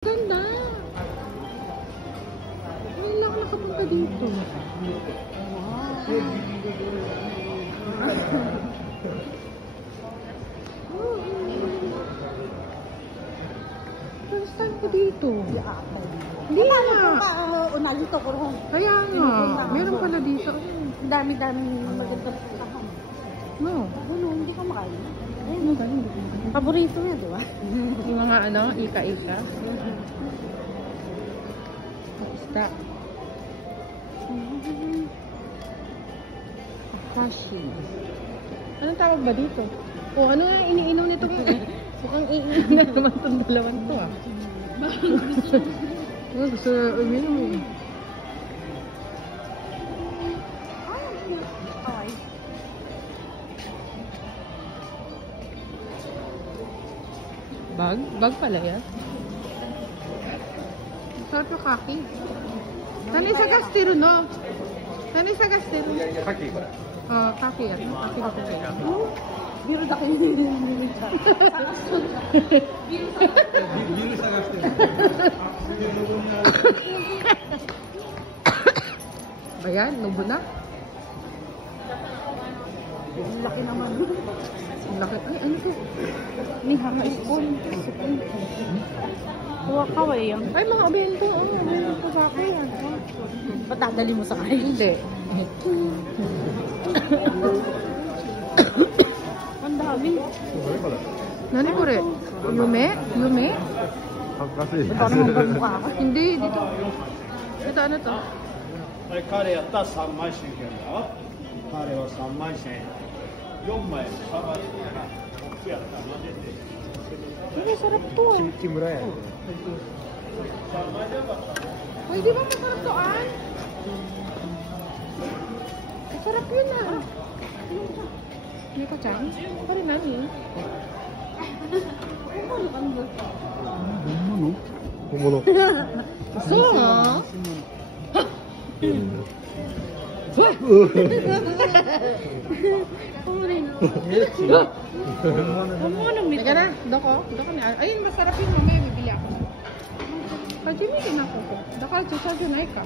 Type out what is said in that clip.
Ganda! Ngayon lang ako nakapunta dito. First time ko dito. Hindi nga. Unalito ko rin. Kaya nga. Meron pala dito. Dami-dami maganda pagkakas. No. Ano, hindi ka makain. Ano ba? Paborito niya, di ba? Yung mga ano, ika-ika. Isda. Akashi. Anong tawag ba dito? O, ano nga iniinom nito? Mukhang iinom na naman itong dalawan to ah. Gusto na uminom eh. Bag? Bag pala yan? Sarap yung kaki. Nanay sa gastero, no? Nanay sa gastero. Kaki ko na. Oh, kaki yan. Kaki na po yan. Biro da kayo nililig ka. Biro sa gasto. Ba yan? Nubo na? Ang laki naman. Ang laki. Ay, ano to? Ni hanga spoon. Kuha ka ba yan? Ay, mga bento. Oh, bento sa akin. Ba't dadali mo sa kain? Hindi. Ang dami. Nani ko rin? Yume? Yume? Kasi. Parang hanggang mukha ka. Hindi, dito. Ito, ano to? 彼やったら3枚収券だよ。彼は3枚線。4枚下がってから、6やったら出て。 Hindi, sarap to eh. Kimura yan. Uy, di ba masarap to, An? Masarap yun ah. Hindi ko chan? Ako rin nani. Umuno. So, nga? Teka na, doko. Doko na. Ayun, masarap yun. Mamaya bibili ako. Pwede mo rin ako ko. Doko, susad yun ay ka.